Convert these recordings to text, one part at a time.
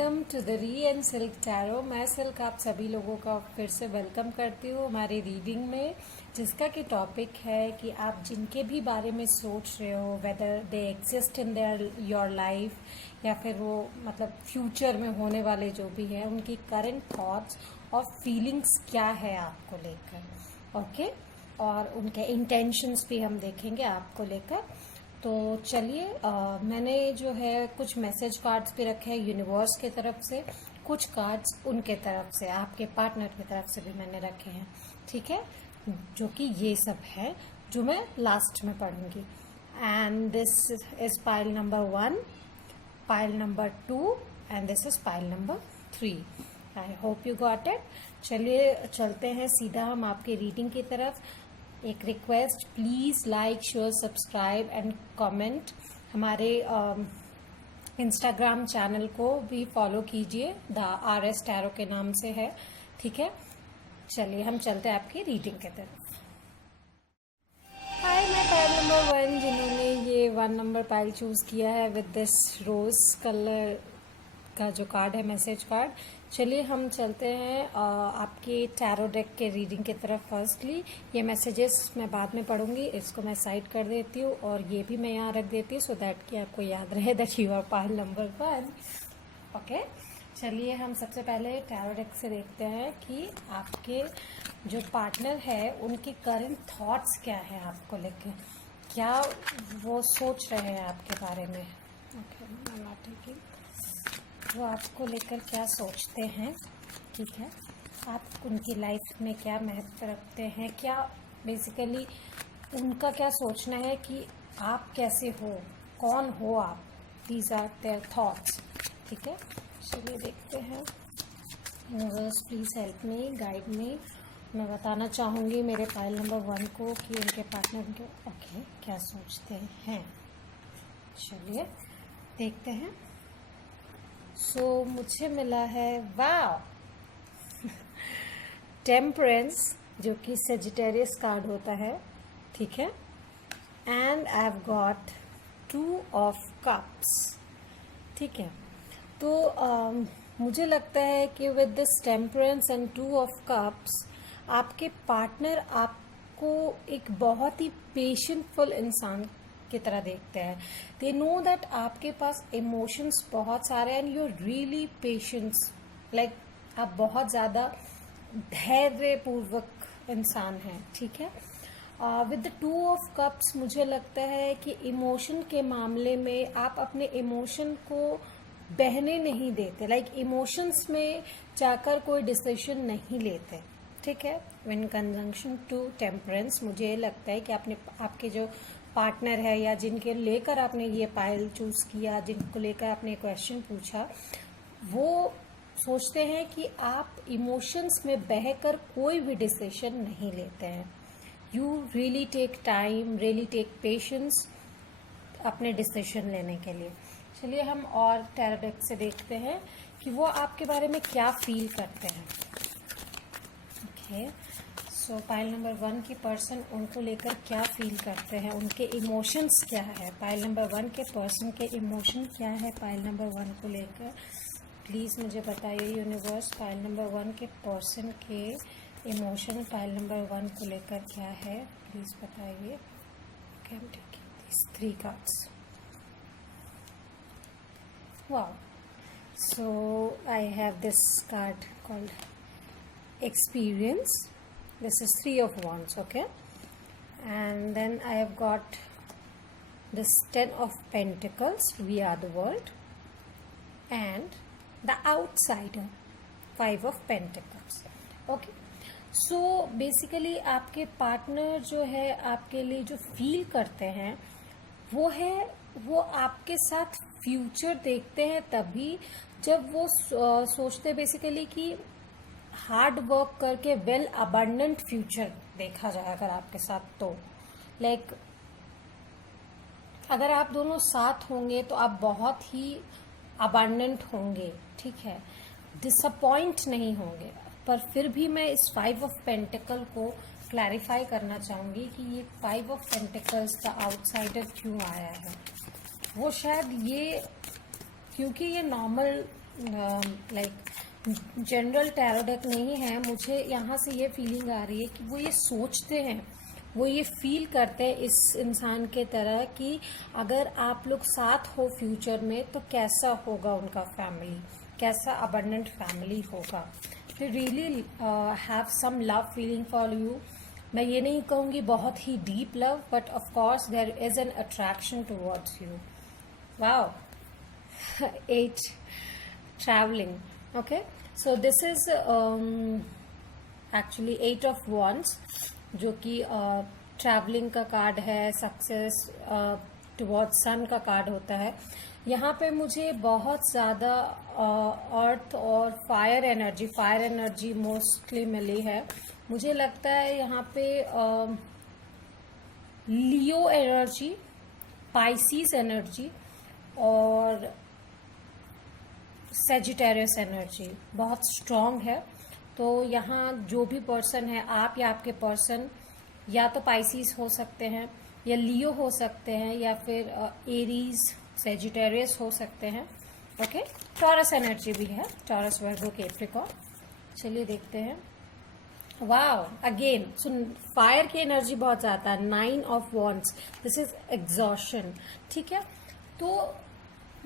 Welcome to the re and Silk Tarot. मैं Silk आप सभी लोगों का फिर से वेलकम करती हूँ हमारी रीडिंग में, जिसका कि टॉपिक है कि आप जिनके भी बारे में सोच रहे हो, whether they exist in their your life या फिर वो मतलब फ्यूचर में होने वाले जो भी है, उनकी करंट थॉट्स और फीलिंग्स क्या है आपको लेकर, ओके। और उनके इंटेंशंस भी हम देखेंगे आपको लेकर। तो चलिए, मैंने जो है कुछ मैसेज कार्ड्स भी रखे हैं यूनिवर्स की तरफ से, कुछ कार्ड्स उनके तरफ से, आपके पार्टनर की तरफ से भी मैंने रखे हैं, ठीक है, जो कि ये सब है जो मैं लास्ट में पढ़ूंगी। And this is pile number 1, pile number 2 and this is pile number 3। I hope you got it. चलिए चलते हैं सीधा हम आपके रीडिंग की तरफ। एक request, please like, share, subscribe and comment. हमारे इंस्टाग्राम चैनल को भी फॉलो कीजिए, द RS टैरो के नाम से है, ठीक है। चलिए हम चलते हैं आपकी रीडिंग की तरफ। हाय, मैं पाइल नंबर 1 जिन्होंने ये 1 नंबर पाइल चूज़ किया है विद दिस रोज कलर का जो कार्ड है, मैसेज कार्ड। चलिए हम चलते हैं आपके टैरो डेक के रीडिंग की तरफ। फर्स्टली ये मैसेजेस मैं बाद में पढ़ूंगी, इसको मैं साइड कर देती हूँ और ये भी मैं यहाँ रख देती हूँ सो दैट कि आपको याद रहे that you are pile number 1, okay. चलिए हम सबसे पहले टैरो डेक से देखते हैं कि आपके जो पार्टनर है उनके करंट थॉट्स क्या है आपको लेके, क्या वो सोच रहे हैं आपके बारे में, ओके। वो आपको लेकर क्या सोचते हैं, ठीक है। आप उनकी लाइफ में क्या महत्व रखते हैं, क्या बेसिकली उनका क्या सोचना है कि आप कैसे हो, कौन हो आप, दीज आर देयर थॉट्स, ठीक है। चलिए देखते हैं। Universe please help me, guide me. मैं बताना चाहूँगी मेरे पाइल नंबर 1 को कि उनके पार्टनर के ओके क्या सोचते हैं। चलिए देखते हैं। सो मुझे मिला है वाव टेम्परेंस, जो कि सेजिटेरियस कार्ड होता है, ठीक है। And I have got 2 of cups, ठीक है। तो मुझे लगता है कि with this temperance and 2 of cups आपके पार्टनर आपको एक बहुत ही पेशेंटफुल इंसान की तरह देखते हैं। दे नो दैट आपके पास इमोशंस बहुत सारे and you are really patience, like आप बहुत ज़्यादा धैर्यपूर्वक इंसान हैं, ठीक है। विद द 2 ऑफ कप्स मुझे लगता है कि इमोशन के मामले में आप अपने इमोशन को बहने नहीं देते, लाइक इमोशंस में जाकर कोई डिसीजन नहीं लेते, ठीक है। इन कंजंक्शन टू टेम्परेंस मुझे लगता है कि आपके जो पार्टनर है या जिनके लेकर आपने ये पाइल चूज किया, जिनको लेकर आपने क्वेश्चन पूछा, वो सोचते हैं कि आप इमोशंस में बहकर कोई भी डिसीजन नहीं लेते हैं। You really take time, really take patience अपने डिसीजन लेने के लिए। चलिए हम और टैरो डेक से देखते हैं कि वो आपके बारे में क्या फील करते हैं, ओके। सो पाइल नंबर 1 की पर्सन उनको लेकर क्या फील करते हैं, उनके इमोशंस क्या है। पाइल नंबर 1 के पर्सन के इमोशन क्या है पाइल नंबर 1 को लेकर, प्लीज़ मुझे बताइए यूनिवर्स। पाइल नंबर 1 के पर्सन के इमोशन पाइल नंबर 1 को लेकर क्या है, प्लीज़ बताइए। Okay, I am taking this 3 cards. Wow, so I have this card called experience. This is 3 of wands, okay. And then I have got this 10 of pentacles, we are the world, and the outsider, 5 of pentacles, okay. So basically आपके partner जो है आपके लिए जो feel करते हैं वो आपके साथ फ्यूचर देखते हैं तभी जब वो सोचते बेसिकली कि हार्ड वर्क करके वेल अबंडेंट फ्यूचर देखा जाए अगर आपके साथ, तो लाइक अगर आप दोनों साथ होंगे तो आप बहुत ही अबंडेंट होंगे, ठीक है, डिसअपॉइंट नहीं होंगे। पर फिर भी मैं इस 5 ऑफ पेंटिकल को क्लैरिफाई करना चाहूंगी कि ये 5 ऑफ पेंटिकल्स का आउटसाइडर क्यों आया है। वो शायद ये क्योंकि ये normal like general tarot deck नहीं है, मुझे यहाँ से ये फीलिंग आ रही है कि वो ये सोचते हैं, वो ये फील करते हैं इस इंसान के तरह कि अगर आप लोग साथ हो फ्यूचर में तो कैसा होगा उनका फैमिली, कैसा अबंडेंट फैमिली होगा. They really have some love feeling for you. मैं ये नहीं कहूँगी बहुत ही deep love, but of course there is an attraction towards you. Wow. 8 traveling. Okay, so this is actually 8 of wands, जो कि ट्रैवलिंग का कार्ड है, सक्सेस टुवर्ड्स सन का कार्ड होता है. यहाँ पे मुझे बहुत ज़्यादा अर्थ और फायर एनर्जी मोस्टली मिली है. मुझे लगता है यहाँ पे लियो एनर्जी, पाइसीज एनर्जी और सेजिटेरियस एनर्जी बहुत स्ट्रॉन्ग है. तो यहाँ जो भी पर्सन है, आप या आपके पर्सन या तो पाइसीस हो सकते हैं या लियो हो सकते हैं या फिर एरीज, सेजिटेरियस हो सकते हैं. ओके, टॉरस एनर्जी भी है, टॉरस, वर्गो, कैप्रिकॉर्न. चलिए देखते हैं. वाओ, अगेन सुन, फायर की एनर्जी बहुत ज्यादा है. 9 of wands, this is exhaustion. ठीक है, तो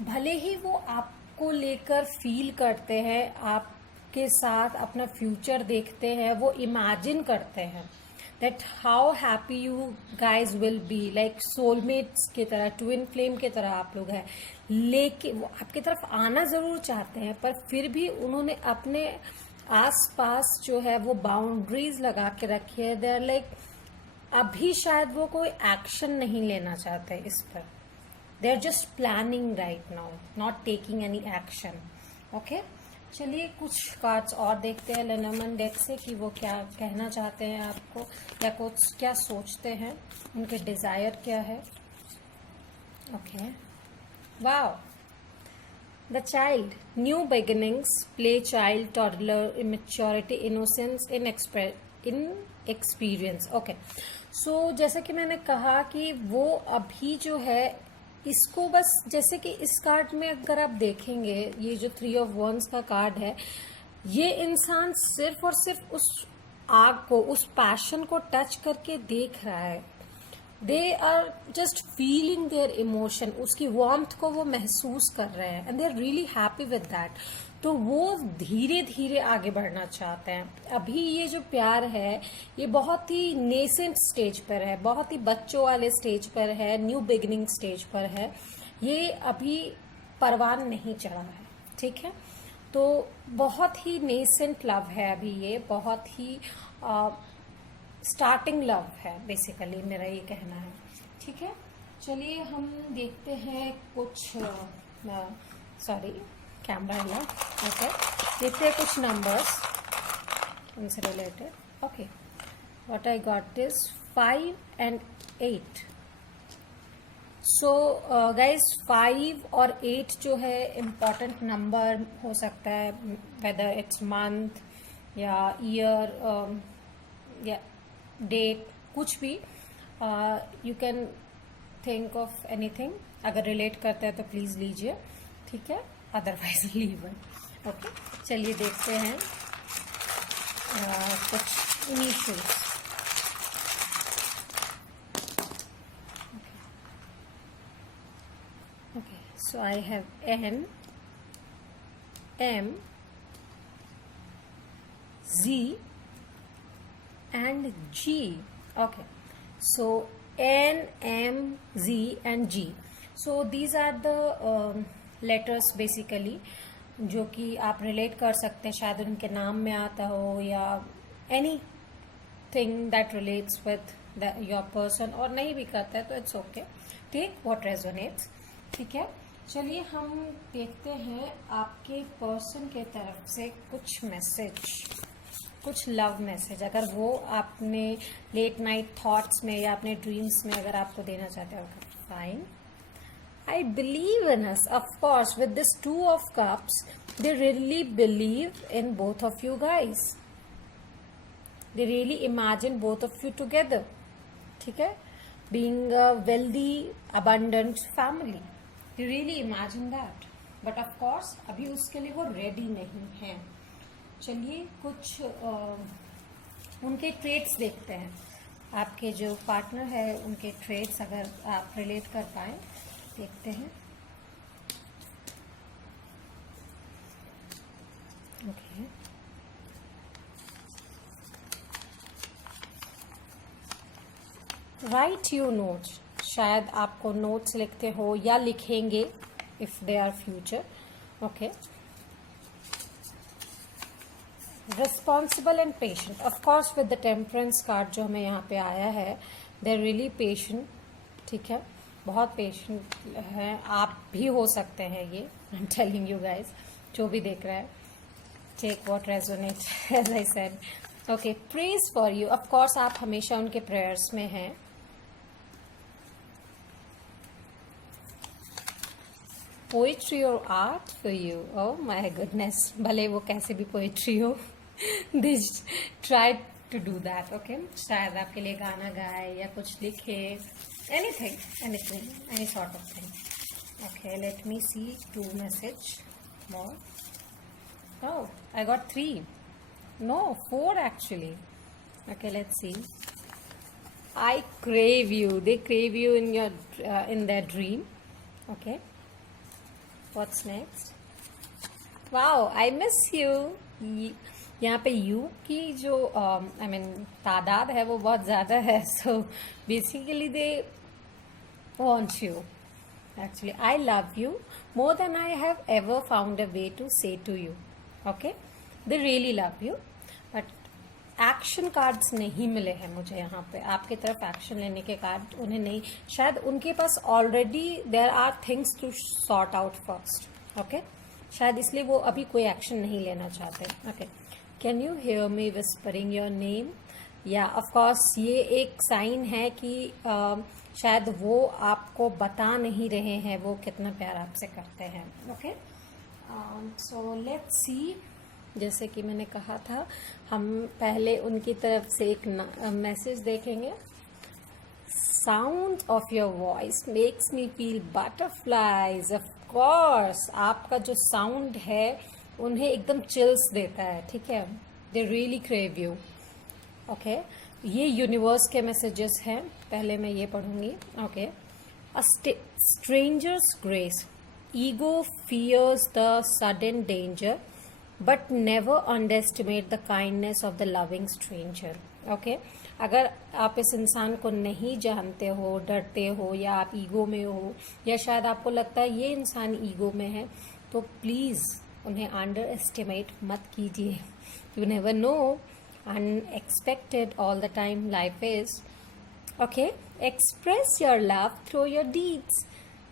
भले ही वो आपको लेकर फील करते हैं, आपके साथ अपना फ्यूचर देखते हैं, वो इमेजिन करते हैं that how happy you guys will be, like soulmates की तरह, ट्विन फ्लेम की तरह आप लोग हैं. लेकिन वो आपकी तरफ आना जरूर चाहते हैं, पर फिर भी उन्होंने अपने आसपास जो है वो बाउंड्रीज लगा के रखी है. दे आर लाइक अभी शायद वो कोई एक्शन नहीं लेना चाहते इस पर. They are just planning right now, not taking any action. Okay, चलिए कुछ कार्ड्स और देखते हैं लेनोर्मैंड डेक से कि वो क्या कहना चाहते हैं आपको, या कुछ क्या सोचते हैं, उनके डिजायर क्या है. Okay, wow. The child, new beginnings, play child, toddler, immaturity, innocence, inexperience. Okay, so जैसा कि मैंने कहा कि वो अभी जो है इसको बस, जैसे कि इस कार्ड में अगर आप देखेंगे, ये जो 3 of wands का कार्ड है, ये इंसान सिर्फ और सिर्फ उस आग को, उस पैशन को टच करके देख रहा है. They are just feeling their emotion, उसकी वार्मथ को वो महसूस कर रहे हैं, and they are really happy with that. तो वो धीरे धीरे आगे बढ़ना चाहते हैं. अभी ये जो प्यार है ये बहुत ही नेसेंट स्टेज पर है, बहुत ही बच्चों वाले स्टेज पर है, न्यू बिगिनिंग स्टेज पर है. ये अभी परवान नहीं चढ़ा है. ठीक है, तो बहुत ही नेसेंट लव है अभी, ये बहुत ही स्टार्टिंग लव है बेसिकली, मेरा ये कहना है. ठीक है, चलिए हम देखते हैं कुछ, सॉरी कैमरा हिला. ओके, देखते हैं कुछ नंबर्स उनसे related. Okay, what I got is 5 and 8. So guys 5 और 8 जो है इम्पॉर्टेंट नंबर हो सकता है, वेदर इट्स मंथ या ईयर या डेट, कुछ भी. You can think of anything. अगर रिलेट करते हैं तो प्लीज लीजिए, ठीक है, अदरवाइज लीव इट. ओके, चलिए देखते हैं कुछ initials. Okay, so I have N, M, Z and G. Okay, so N, M, Z and G. So these are the letters basically जो कि आप रिलेट कर सकते हैं, शायद उनके नाम में आता हो या anything that relates with your person, और नहीं भी करता है तो it's okay. Take what resonates. ठीक है, चलिए हम देखते हैं आपके पर्सन के तरफ से कुछ मैसेज, कुछ लव मैसेज, अगर वो आपने लेट नाइट थॉट्स में या अपने ड्रीम्स में अगर आपको देना चाहते हो. Fine. I believe in us, of course. With this 2 of cups, they really believe in both of you guys. They really imagine both of you together. ठीक है, being a wealthy, abundant family. They really imagine that. But of course अभी उसके लिए वो ready नहीं है। चलिए कुछ उनके ट्रेड्स देखते हैं, आपके जो पार्टनर है उनके ट्रेड्स अगर आप रिलेट कर पाए, देखते हैं। ओके, राइट यू नोट्स, शायद आपको नोट्स लिखते हो या लिखेंगे if they are future. Okay, responsible and patient, of course with the temperance card जो हमें यहाँ पे आया है, दे आर रियली पेशेंट। ठीक है, बहुत पेशेंट हैं, आप भी हो सकते हैं ये, I am telling you guys, जो भी देख रहा है, take what resonates as I said. Okay, prays for you, of course आप हमेशा उनके प्रेयर्स में हैं। पोइट्री और art for you, oh my goodness, भले वो कैसे भी पोइट्री हो, they try to do that. Okay, शायद आपके लिए गाना गाए या कुछ लिखे, anything, any sort of thing. Okay, let me see 2 message more. Oh, I got 3. No, 4 actually. Okay, let's see. I crave you. They crave you in your in their dream. Okay. What's next? Wow, I miss you. यहाँ पे you की जो I mean तादाद है वो बहुत ज़्यादा है, so basically they want you. Actually, I love you more than I have ever found a way to say to you. Okay, they really love you, but action cards नहीं मिले हैं मुझे यहाँ पे, आपकी तरफ एक्शन लेने के कार्ड उन्हें नहीं, शायद उनके पास already there are things to sort out first. Okay, शायद इसलिए वो अभी कोई एक्शन नहीं लेना चाहते। Okay, can you hear me whispering your name? या ऑफ कोर्स ये एक साइन है कि शायद वो आपको बता नहीं रहे हैं वो कितना प्यार आपसे करते हैं। ओके, सो लेट्स सी, जैसे कि मैंने कहा था, हम पहले उनकी तरफ से एक मैसेज देखेंगे। Sound of your voice makes me feel butterflies. Of course आपका जो साउंड है उन्हें एकदम चिल्स देता है। ठीक है, they really crave you. Okay, ये यूनिवर्स के मैसेजेस हैं, पहले मैं ये पढ़ूंगी। Okay, a strangers grace, ego fears the sudden danger but never underestimate the kindness of the loving stranger. Okay, अगर आप इस इंसान को नहीं जानते हो, डरते हो, या आप ईगो में हो, या शायद आपको लगता है ये इंसान ईगो में है, तो प्लीज उन्हें अंडर एस्टिमेट मत कीजिए। You never know, unexpected all the time life is. Okay, express your love through your deeds.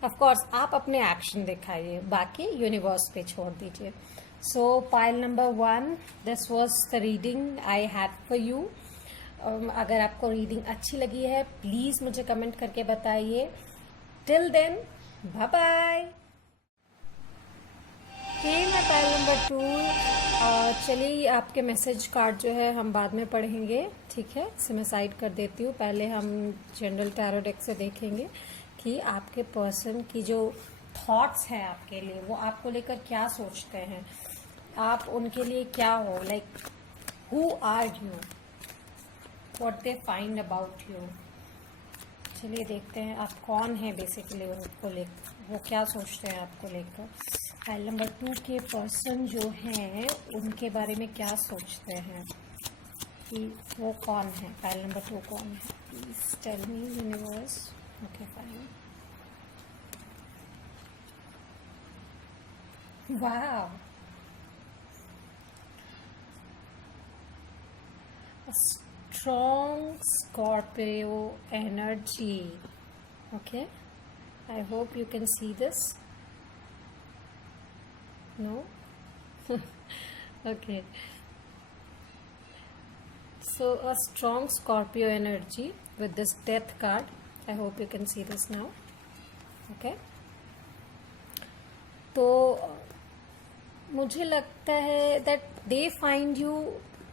Of course आप अपने एक्शन दिखाइए, बाकी यूनिवर्स पे छोड़ दीजिए। So pile number 1, this was the reading I had for you. अगर आपको reading अच्छी लगी है प्लीज मुझे कमेंट करके बताइए। Till then bye bye. मैं पाइल नंबर 2, चलिए आपके मैसेज कार्ड जो है हम बाद में पढ़ेंगे। ठीक है, इसे मैं साइड कर देती हूँ। पहले हम जनरल टैरो डेक से देखेंगे कि आपके पर्सन की जो थॉट्स हैं आपके लिए, वो आपको लेकर क्या सोचते हैं, आप उनके लिए क्या हो, like who are you, what they find about you. चलिए देखते हैं आप कौन है बेसिकली, उनको लेकर वो क्या सोचते हैं आपको लेकर। फाइल नंबर 2 के पर्सन जो हैं उनके बारे में क्या सोचते हैं, कि वो कौन है, फाइल नंबर 2 कौन है, please tell me universe. Okay fine, वाह, a strong Scorpio energy. Okay, I hope you can see this. No? Okay, so a strong Scorpio energy with this death card. I hope you can see this now. Okay, तो मुझे लगता है that they find you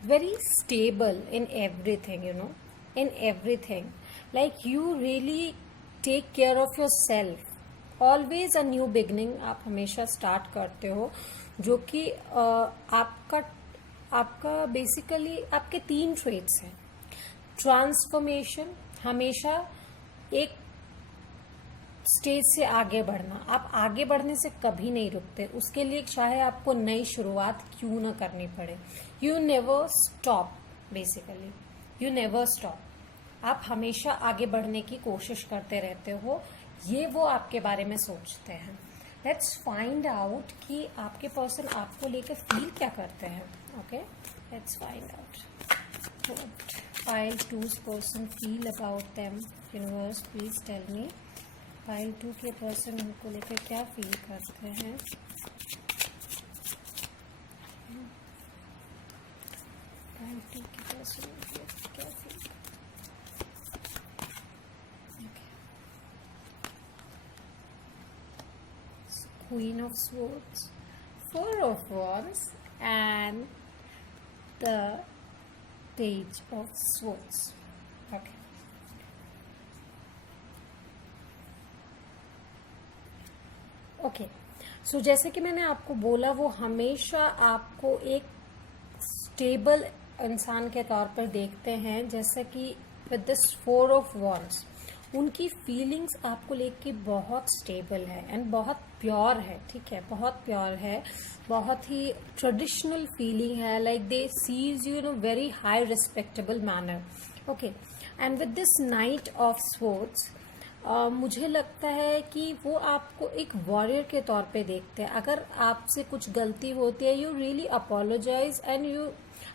very stable in everything, you know, in everything, like you really take care of yourself. Always a new beginning आप हमेशा start करते हो, जो कि आपका बेसिकली आपके 3 ट्रेट्स हैं। ट्रांसफॉर्मेशन, हमेशा एक स्टेज से आगे बढ़ना, आप आगे बढ़ने से कभी नहीं रुकते, उसके लिए चाहे आपको नई शुरुआत क्यों ना करनी पड़े। You never stop, basically you never stop, आप हमेशा आगे बढ़ने की कोशिश करते रहते हो, ये वो आपके बारे में सोचते हैं। लेट्स फाइंड आउट कि आपके पर्सन आपको लेकर फील क्या करते हैं। Okay, let's find out what pile 2's person feel about them. Universe please tell me, pile 2 के पर्सन उनको लेकर क्या फील करते हैं। पाइल 2 के पर्सन क्या feel, Queen of Swords, 4 of Wands, and the Page of Swords. Okay. Okay. So जैसे कि मैंने आपको बोला, वो हमेशा आपको एक स्टेबल इंसान के तौर पर देखते हैं, जैसे कि विद दिस 4 of Wands, उनकी फीलिंग्स आपको लेके बहुत स्टेबल है एंड बहुत प्योर है। ठीक है, बहुत प्योर है, बहुत ही ट्रेडिशनल फीलिंग है, like they sees you in a very high respectable manner. Okay, and with this night of swords मुझे लगता है कि वो आपको एक वॉरियर के तौर पे देखते हैं। अगर आपसे कुछ गलती होती है, you really apologize and you,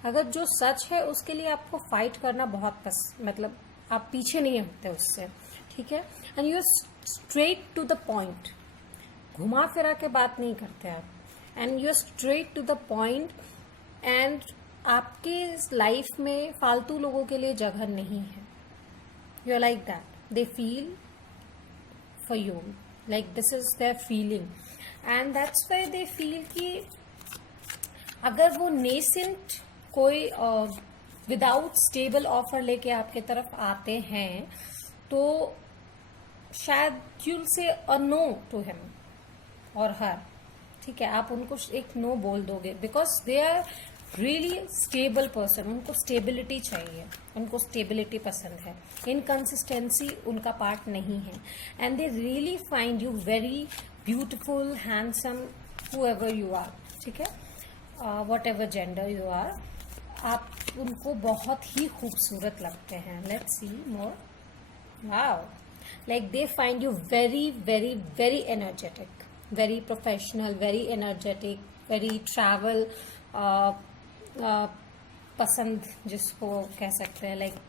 अगर जो सच है उसके लिए आपको फाइट करना बहुत मतलब आप पीछे नहीं हटते उससे। ठीक है, and you are straight to the point, घुमा फिरा के बात नहीं करते आप, and you are straight to the point, and आपके लाइफ में फालतू लोगों के लिए जगह नहीं है। You are like that, they feel for you, like this is their feeling, and that's why they feel कि अगर वो नेसेंट कोई विदाउट स्टेबल ऑफर लेके आपके तरफ आते हैं, तो शायद you'll say a no to him or her। ठीक है, आप उनको एक नो बोल दोगे, because they are really stable person, उनको स्टेबिलिटी चाहिए, उनको स्टेबिलिटी पसंद है, इनकंसिस्टेंसी उनका पार्ट नहीं है, and they really find you very beautiful, handsome, whoever you are. ठीक है, whatever gender you are, आप उनको बहुत ही खूबसूरत लगते हैं। Let's see more. Wow, like they find you very very very energetic, very professional, very energetic, very travel पसंद जिसको कह सकते हैं, like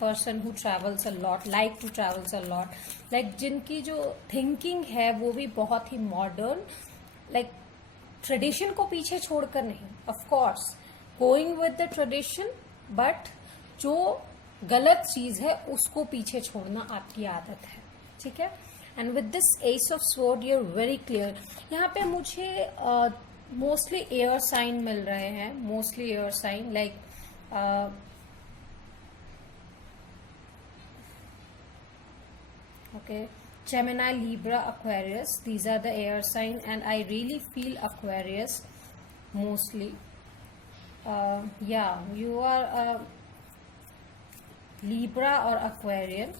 person who travels a lot, like to travels a lot, like जिनकी जो thinking है वो भी बहुत ही modern, like tradition को पीछे छोड़कर नहीं, of course going with the tradition, but जो गलत चीज है उसको पीछे छोड़ना आपकी आदत है। ठीक है, and with this ace of sword you are very clear. यहाँ पे मुझे मोस्टली एयर साइन मिल रहे हैं, mostly air sign, like okay, Gemini, Libra, Aquarius, these are the air sign, and I really feel Aquarius mostly. Yeah, you are Libra और Aquarian,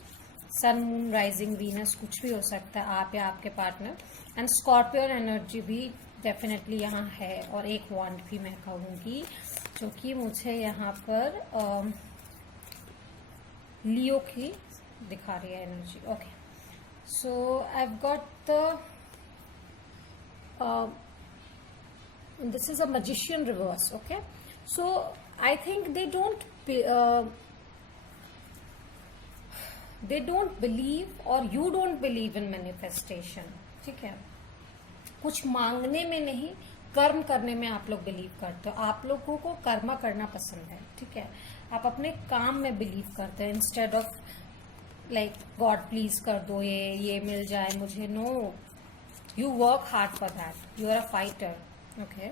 sun moon rising Venus कुछ भी हो सकता है, आप या आपके पार्टनर, एंड स्कॉर्पियन एनर्जी भी डेफिनेटली यहाँ है, और एक वॉन्ड भी मैं कहूँगी जो कि मुझे यहाँ पर लियो की दिखा रही है energy. Okay, so I have got the this is a magician reverse. Okay, so I think they don't believe, और you don't believe in manifestation. ठीक है, कुछ मांगने में नहीं, कर्म करने में आप लोग बिलीव करते हो, आप लोगों को कर्म करना पसंद है। ठीक है, आप अपने काम में बिलीव करते हैं, instead of like God please कर दो, ये मिल जाए मुझे। No, you work hard for that, you are a fighter. Okay,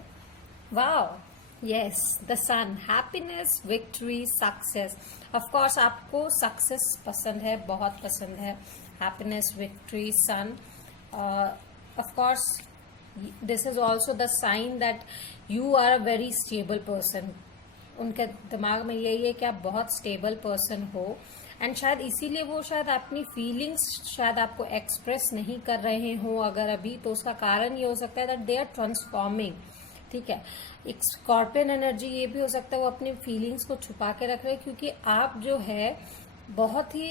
wow, yes, the sun, happiness, victory, success. Of course आपको सक्सेस पसंद है, बहुत पसंद है, happiness, victory, sun, of course this is also the sign that you are a very stable person. उनके दिमाग में यही है कि आप बहुत स्टेबल पर्सन हो, एंड शायद इसीलिए वो शायद अपनी फीलिंग्स शायद आपको एक्सप्रेस नहीं कर रहे हो अगर अभी, तो उसका कारण ये हो सकता है दैट दे आर ट्रांसफॉर्मिंग. ठीक है, एक स्कॉर्पियन एनर्जी ये भी हो सकता है वो अपनी फीलिंग्स को छुपा के रख रहे हैं, क्योंकि आप जो है बहुत ही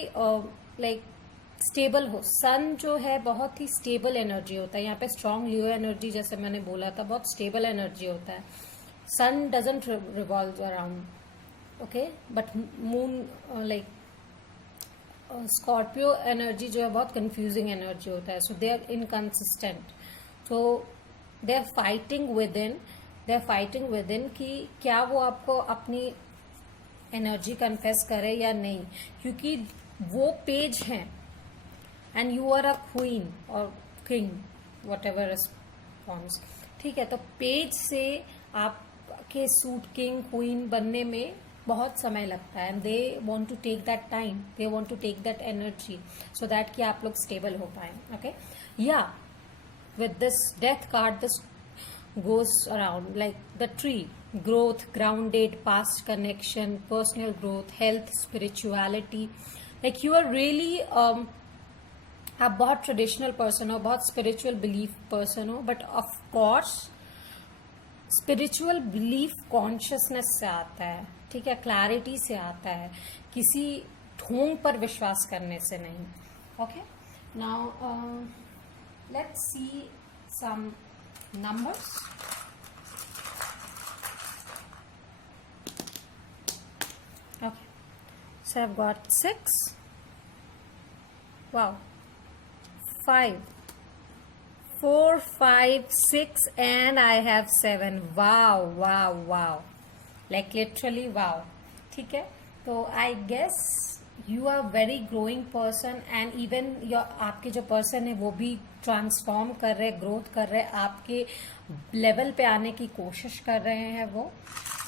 लाइक स्टेबल हो. सन जो है बहुत ही स्टेबल एनर्जी होता है. यहाँ पे स्ट्रॉन्ग लियो एनर्जी, जैसे मैंने बोला था, बहुत स्टेबल एनर्जी होता है. Sun doesn't revolve around, okay, but moon like Scorpio energy जो है बहुत कंफ्यूजिंग एनर्जी होता है. So they are inconsistent. तो they are fighting within कि क्या वो आपको अपनी एनर्जी कन्फेस करे या नहीं, क्योंकि वो पेज है and you are a queen और किंग, वट एवर रिस्पॉन्स. ठीक है, तो पेज से आपके सूट किंग क्वीन बनने में बहुत समय लगता है, and they want to take that time, they want to take that energy so that कि आप लोग स्टेबल हो पाए. ओके, या with this death card this goes around like the tree, growth, grounded, past connection, personal growth, health, spirituality. like you are really आप बहुत traditional person हो, बहुत स्पिरिचुअल बिलीफ पर्सन हो, but of course spiritual belief consciousness से आता है. ठीक है, क्लैरिटी से आता है, किसी ढोंग पर विश्वास करने से नहीं. Okay, now let's see some numbers. Okay, so I've got 6, wow, 5, 4, 5, 6, and I have 7. wow, like literally wow. ठीक है, तो I guess you are very growing person, and even your आपके जो पर्सन है वो भी ट्रांसफॉर्म कर रहे, ग्रोथ कर रहे, आपके लेवल पे आने की कोशिश कर रहे हैं वो.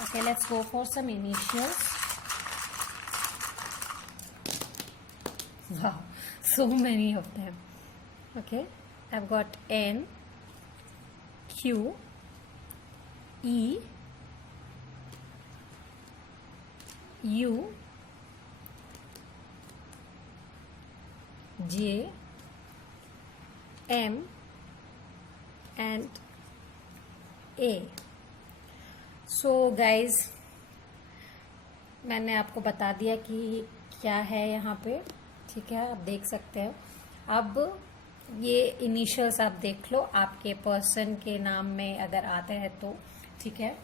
Okay, let's go for some initials. वाह, so many of them. Okay, I have got N, Q, E, U, J, M and A. So guys, मैंने आपको बता दिया कि क्या है यहाँ पे. ठीक है, आप देख सकते हो. अब ये इनिशियल्स आप देख लो, आपके पर्सन के नाम में अगर आते हैं तो. ठीक है,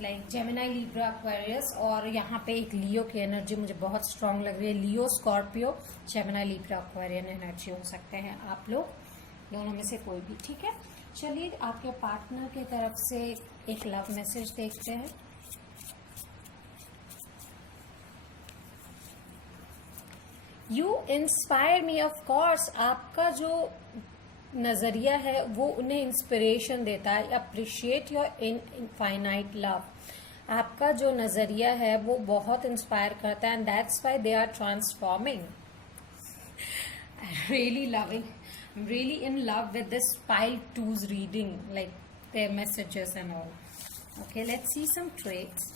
लाइक जेमिनी, लिब्रा, एक्वेरियस, और यहाँ पे एक लियो की एनर्जी मुझे बहुत स्ट्रांग लग रही है. Leo, Scorpio, Gemini, Libra, Aquarian energy हो सकते हैं आप लोग, दोनों में से कोई भी. ठीक है, चलिए आपके पार्टनर की तरफ से एक लव मैसेज देखते हैं. You inspire me. Of course आपका जो नजरिया है वो उन्हें इंस्पिरेशन देता है. Appreciate your infinite love. आपका जो नजरिया है वो बहुत इंस्पायर करता है, and that's why they are transforming. Really loving, I'm really in love with this pile 2's reading, like their messages and all. Okay, let's see some traits.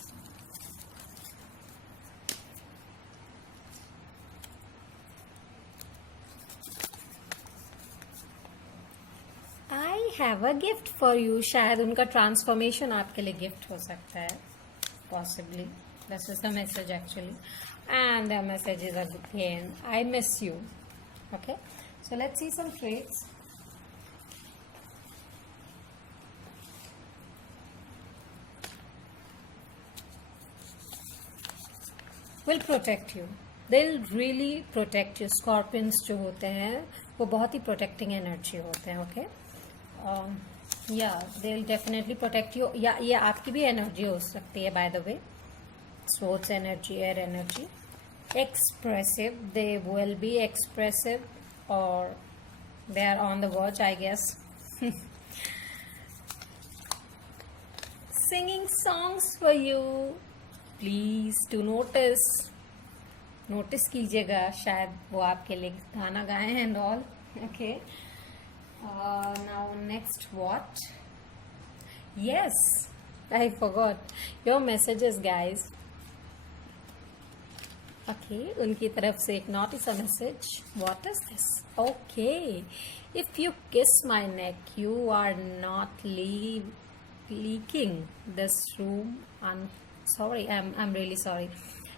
I have a gift for you. शायद उनका transformation आपके लिए gift हो सकता है, possibly. This is the message actually, and the message is again, I miss you. Okay. So let's see some traits. Will protect you. They'll really protect you. Scorpions जो होते हैं वो बहुत ही protecting energy होते हैं. Okay. Yeah, they'll definitely protect you. या ये आपकी भी energy हो सकती है, by the way. Swords energy, air energy. Expressive. They will be expressive. Or they are on the verge, I guess. Singing songs for you. Please do notice. Notice कीजिएगा, शायद वो आपके लिए गाना गाए हैं and all. Okay. Now next what? Yes, I forgot your messages, guys. Okay, उनकी तरफ से एक notice a message. What is this? Okay, if you kiss my neck, you are not leaking this room. I'm really sorry.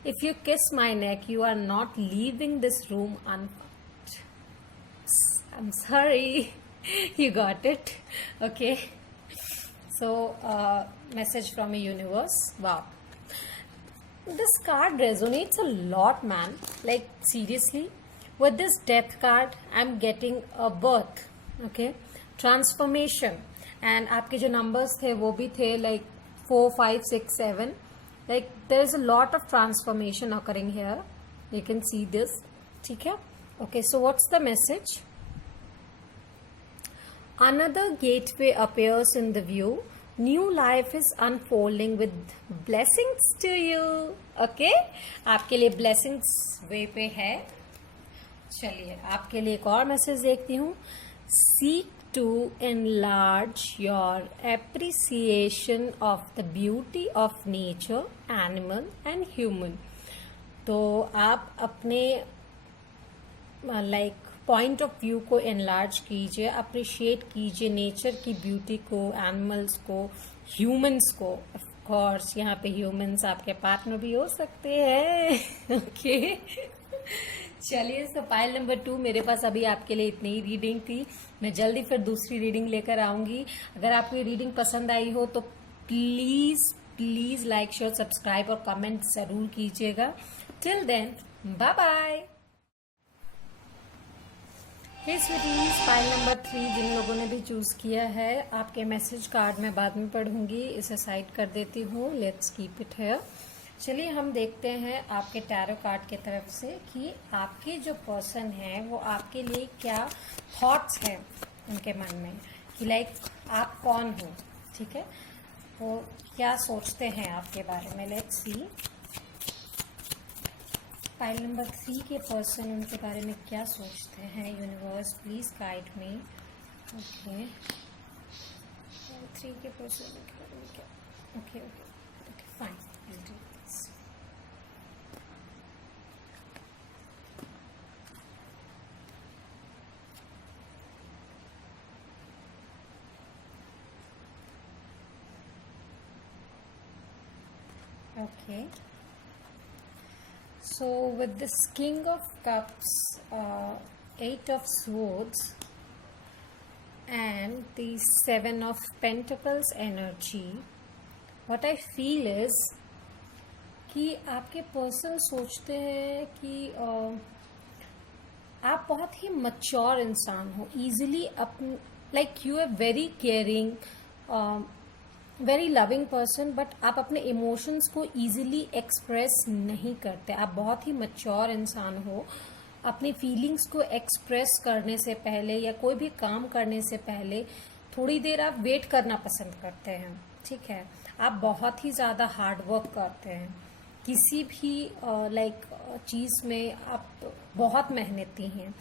If you kiss my neck, you are not leaving this room unfucked. I'm sorry. You got it. Okay. So, message from a universe. Wow. This card resonates a lot, man. Like, seriously. With this death card, I'm getting a birth. Okay. Transformation. And आपके जो numbers थे वो भी थे like 4, 5, 6, 7. Like, there is a lot of transformation occurring here. You can see this. ठीक है? Okay, so what's the message? Another gateway appears in the view. New life is unfolding with blessings to you. Okay? आपके लिए blessings way पे है. चलिए, आपके लिए एक और मैसेज देखती हूँ. Seek to enlarge your appreciation of the beauty of nature, animal and human. तो आप अपने like पॉइंट ऑफ व्यू को एनलार्ज कीजिए, अप्रिशिएट कीजिए नेचर की ब्यूटी को, एनिमल्स को, ह्यूमंस को. ऑफ कोर्स यहाँ पे ह्यूमंस आपके पार्टनर भी हो सकते हैं. ओके. चलिए, सो पाइल नंबर 2 मेरे पास अभी आपके लिए इतनी ही रीडिंग थी. मैं जल्दी फिर दूसरी रीडिंग लेकर आऊंगी. अगर आपको ये रीडिंग पसंद आई हो तो please please like, share, subscribe और कमेंट जरूर कीजिएगा. Till then, bye bye. Hey sweeties, file number 3 जिन लोगों ने भी चूज किया है, आपके मैसेज कार्ड मैं बाद में पढ़ूंगी, इसे साइड कर देती हूँ. Let's keep it here. चलिए हम देखते हैं आपके टैरो कार्ड के तरफ से कि आपके जो पर्सन है वो आपके लिए क्या थॉट्स हैं उनके मन में, कि लाइक आप कौन हो. ठीक है, वो क्या सोचते हैं आपके बारे में. Let's see. फाइल नंबर 3 के पर्सन उनके बारे में क्या सोचते हैं. Universe please guide me. Okay, 3 के पर्सन के बारे में क्या. Okay okay okay, fine. Okay. So with this King of Cups, 8 of Swords and the 7 of Pentacles energy, what I feel is कि आपके पर्सन सोचते हैं कि आप बहुत ही मच्योर इंसान हो. Easily like you are very caring, very loving person, but आप अपने इमोशंस को ईजिली एक्सप्रेस नहीं करते. आप बहुत ही मैच्योर इंसान हो. अपनी फीलिंग्स को एक्सप्रेस करने से पहले या कोई भी काम करने से पहले थोड़ी देर आप वेट करना पसंद करते हैं. ठीक है, आप बहुत ही ज़्यादा हार्ड वर्क करते हैं. किसी भी लाइक चीज़ में आप बहुत मेहनती हैं.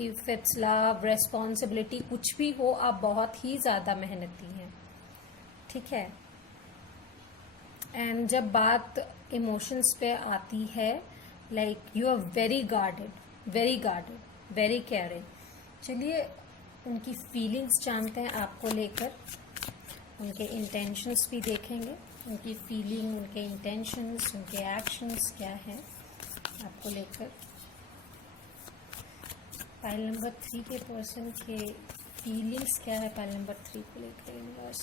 इफ इट्स लव, रेस्पॉन्सिबिलिटी, कुछ भी हो, आप बहुत ही ज़्यादा मेहनती हैं. ठीक है. एंड जब बात इमोशंस पे आती है, like you are very guarded, very caring. चलिए उनकी फीलिंग्स जानते हैं आपको लेकर. उनके इंटेंशंस भी देखेंगे. उनकी फीलिंग, उनके इंटेंशंस, उनके एक्शंस क्या हैं आपको लेकर. फाइल नंबर 3 के पर्सन के फीलिंग्स क्या है फाइल नंबर 3 को लेकर. यूनिवर्स.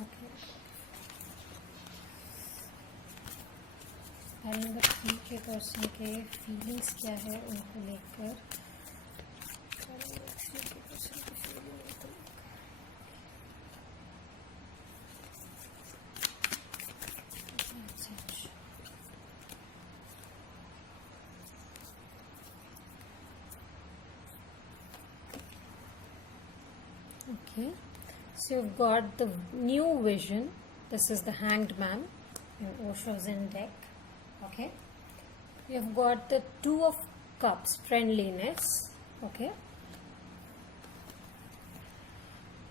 ओके, फाइल नंबर 3 के पर्सन के फीलिंग्स क्या है उनको लेकर. Okay, so you've got the new vision. This is the Hanged Man in Osho's deck. Okay, you've got the 2 of Cups, friendliness. Okay,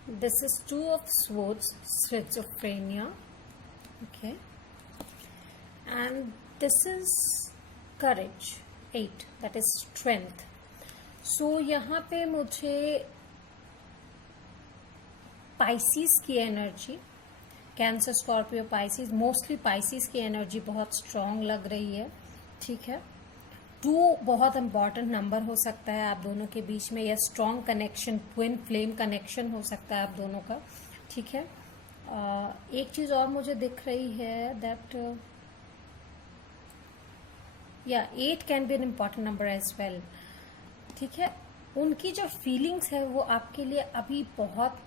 This is Two of Swords, schizophrenia. Okay. And this is courage, 8, that is strength. So यहाँ पे मुझे Pisces की energy, cancer, Scorpio, Pisces, mostly Pisces की energy बहुत strong लग रही है. ठीक है. 2 बहुत इंपॉर्टेंट नंबर हो सकता है आप दोनों के बीच में, या strong connection, twin flame connection हो सकता है आप दोनों का. ठीक है. एक चीज और मुझे दिख रही है दैट या 8 can be an important number as well. ठीक है. उनकी जो फीलिंग्स है वो आपके लिए अभी बहुत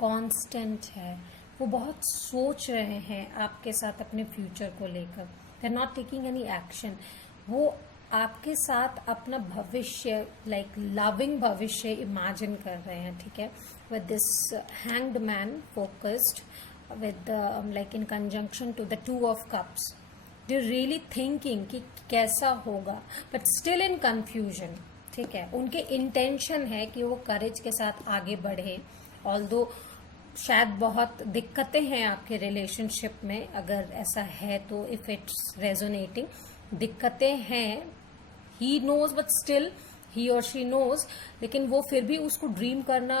कांस्टेंट है. वो बहुत सोच रहे हैं आपके साथ अपने फ्यूचर को लेकर. They are not taking any action. वो आपके साथ अपना भविष्य, लाइक लविंग भविष्य इमेजिन कर रहे हैं. ठीक है. With this hanged man focused with like in conjunction to the 2 of cups. They really thinking कि कैसा होगा, बट स्टिल इन कंफ्यूजन. ठीक है. उनके इंटेंशन है कि वो करेज के साथ आगे बढ़े. ऑल्दो शायद बहुत दिक्कतें हैं आपके रिलेशनशिप में, अगर ऐसा है तो, इफ इट्स रेजोनेटिंग, दिक्कतें हैं. He knows but still he और शी नोज, लेकिन वो फिर भी उसको ड्रीम करना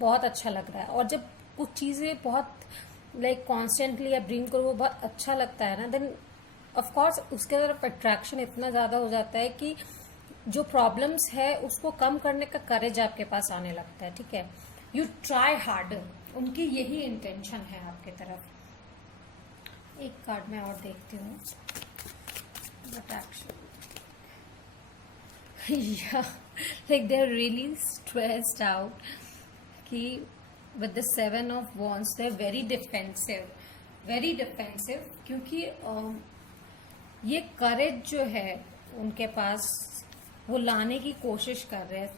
बहुत अच्छा लग रहा है. और जब कुछ चीजें बहुत लाइक कॉन्स्टेंटली आप ड्रीम करो, वो बहुत अच्छा लगता है ना, देन ऑफ कोर्स उसके तरफ अट्रैक्शन इतना ज्यादा हो जाता है कि जो प्रॉब्लम्स है उसको कम करने का करेज आपके पास आने लगता है. ठीक है. You try harder. उनकी यही इंटेंशन है आपके तरफ. एक कार्ड में और देखती हूँ. But actually yeah, like they're really stressed out कि with the 7 of wands they're very defensive, क्योंकि ये करेज जो है उनके पास वो लाने की कोशिश कर रहे हैं.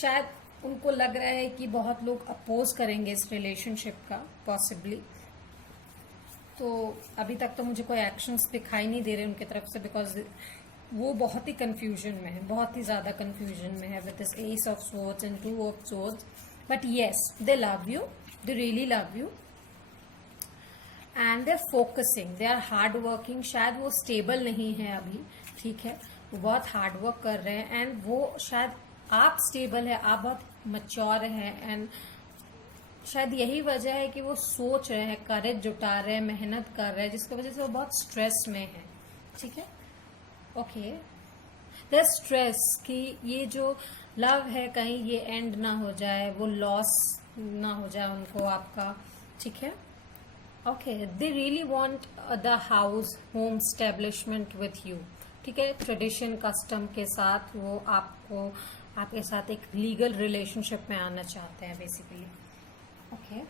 शायद उनको लग रहा है कि बहुत लोग अपोज करेंगे इस रिलेशनशिप का, पॉसिबली. तो अभी तक तो मुझे कोई एक्शंस दिखाई नहीं दे रहे उनकी तरफ से, बिकॉज वो बहुत ही कंफ्यूजन में है, बहुत ही ज्यादा कंफ्यूजन में है with this ace of swords and 2 of swords. But yes, they love you, they really love you, and they are focusing, they are hard working. शायद वो स्टेबल नहीं है अभी. ठीक है. वो बहुत हार्ड वर्क कर रहे हैं, एंड वो शायद, आप स्टेबल है, आप बहुत मच्योर हैं, एंड शायद यही वजह है कि वो सोच रहे हैं, करेज जुटा रहे हैं, मेहनत कर रहे हैं, जिसकी वजह से वो बहुत स्ट्रेस में है. ठीक है. ओके. देयर स्ट्रेस कि ये जो लव है कहीं ये एंड ना हो जाए, वो लॉस ना हो जाए उनको आपका. ठीक है. Okay. They really want the house home establishment with you. ठीक है. ट्रेडिशन कस्टम के साथ वो आपके साथ एक लीगल रिलेशनशिप में आना चाहते हैं basically. Okay.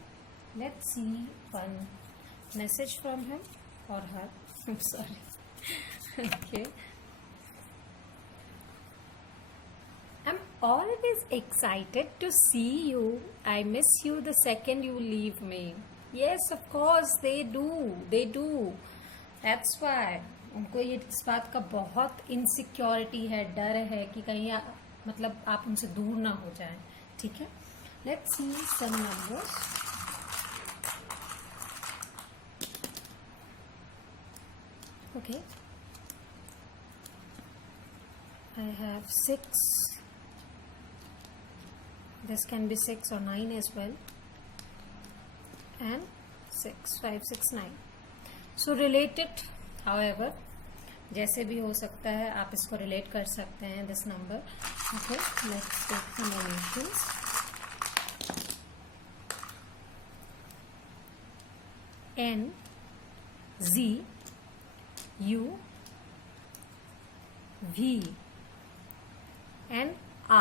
Let's see one message from him और her. I am sorry. Okay. I'm always excited to see you. I miss you the second you leave me. Yes, of course they do. They do. That's why. उनको ये इस बात का बहुत insecurity है, डर है कि कहीं मतलब आप उनसे दूर ना हो जाएं. ठीक है. Let's see some numbers. Okay. I have 6. This can be 6 or 9 as well, and 6, 5, 6, 9. So related, however, जैसे भी हो सकता है आप इसको रिलेट कर सकते हैं this number. Okay, let's take some emotions. N, Z, U, V and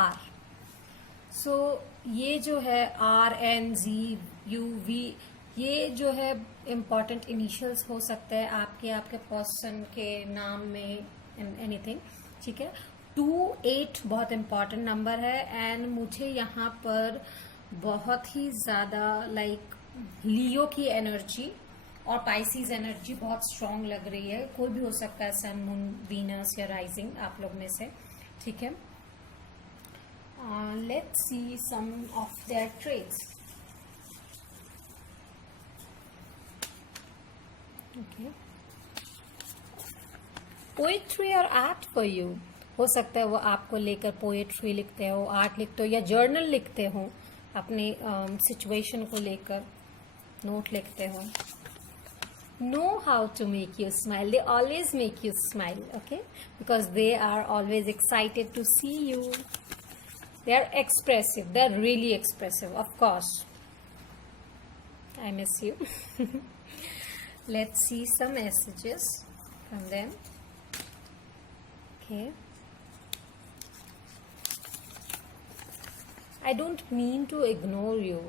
R. सो ये जो है RNZ UV, ये जो है इम्पॉर्टेंट इनिशियल्स हो सकते हैं आपके पर्सन के नाम में, एनीथिंग. ठीक है. 2-8 बहुत इम्पॉर्टेंट नंबर है, एंड मुझे यहाँ पर बहुत ही ज्यादा लाइक लियो की एनर्जी और पाइसिस एनर्जी बहुत स्ट्रांग लग रही है. कोई भी हो सकता है, सन, मून, वीनस या राइजिंग आप लोग में से. ठीक है. Let's see some of their traits. Okay, poetry और आर्ट फॉर यू, हो सकता है वो आपको लेकर पोएट्री लिखते हो, आर्ट लिखते हो या जर्नल लिखते हो, अपने सिचुएशन को लेकर नोट लिखते हो. Know how to make you smile. They always make you smile, okay? Because they are always excited to see you. They are expressive. They are really expressive, of course. I miss you. Let's see some messages from them. Okay. I don't mean to ignore you.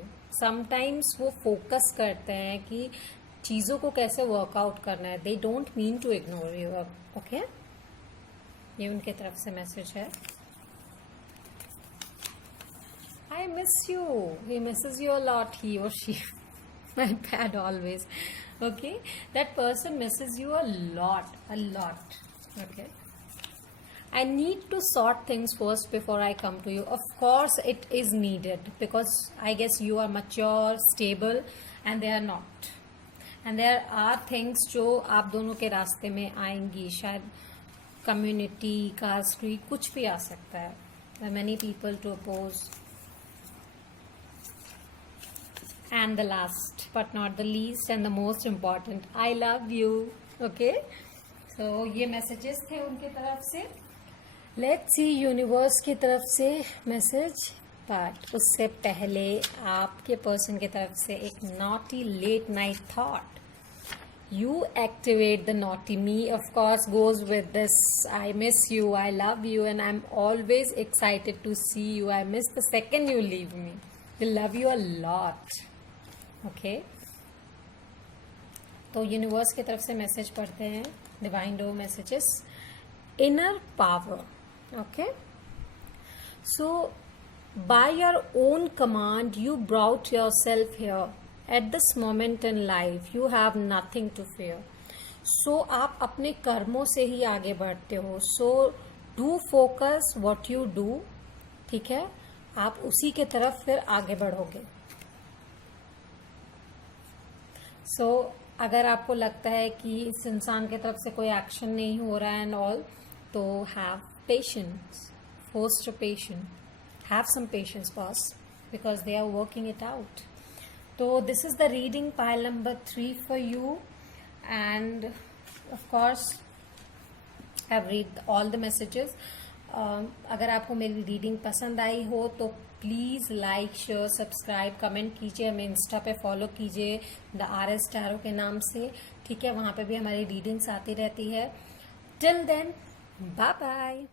Sometimes वो focus करते हैं कि चीज़ों को कैसे workout करना है. They don't mean to ignore you. Okay, ये उनके तरफ से मैसेज है. I miss you. He misses you a lot, he और she. My bad always. Okay, that person misses you a lot, a lot. Okay, I need to sort things first before I come to you. Of course, it is needed because I guess you are mature, stable, and they are not. And there are things जो आप दोनों के रास्ते में आएंगी. शायद community, cast, कुछ भी आ सकता है. There are many people to oppose. And the last but not the least and the most important, I love you. Okay? So ये messages थे उनके तरफ से. Let's see यूनिवर्स की तरफ से मैसेज. बट उससे पहले आपके पर्सन की तरफ से एक naughty late night thought. You activate the naughty me, of course, goes with this. I miss you, I love you, and I'm always excited to see you. I miss the second you leave me. I love you a lot. Okay? तो universe की तरफ से message पढ़ते हैं. Divine डो messages. Inner power. Okay? So, by your own command, you brought yourself here. At this moment in life, you have nothing to fear. So, आप अपने कर्मों से ही आगे बढ़ते हो. So, do focus what you do. ठीक है? आप उसी के तरफ फिर आगे बढ़ोगे. So, अगर आपको लगता है कि इस इंसान की तरफ से कोई एक्शन नहीं हो रहा है and all, तो have patience. Foster patience. Have some patience, boss, because they are working it out. So this is the reading pile number 3 for you, and of course I've read all the messages. अगर आपको मेरी reading पसंद आई हो तो please like, share, subscribe, comment कीजिए. हमें Insta पे फॉलो कीजिए द RS टैरो के नाम से. ठीक है, वहाँ पे भी हमारी रीडिंग्स आती रहती है. Till then, bye bye.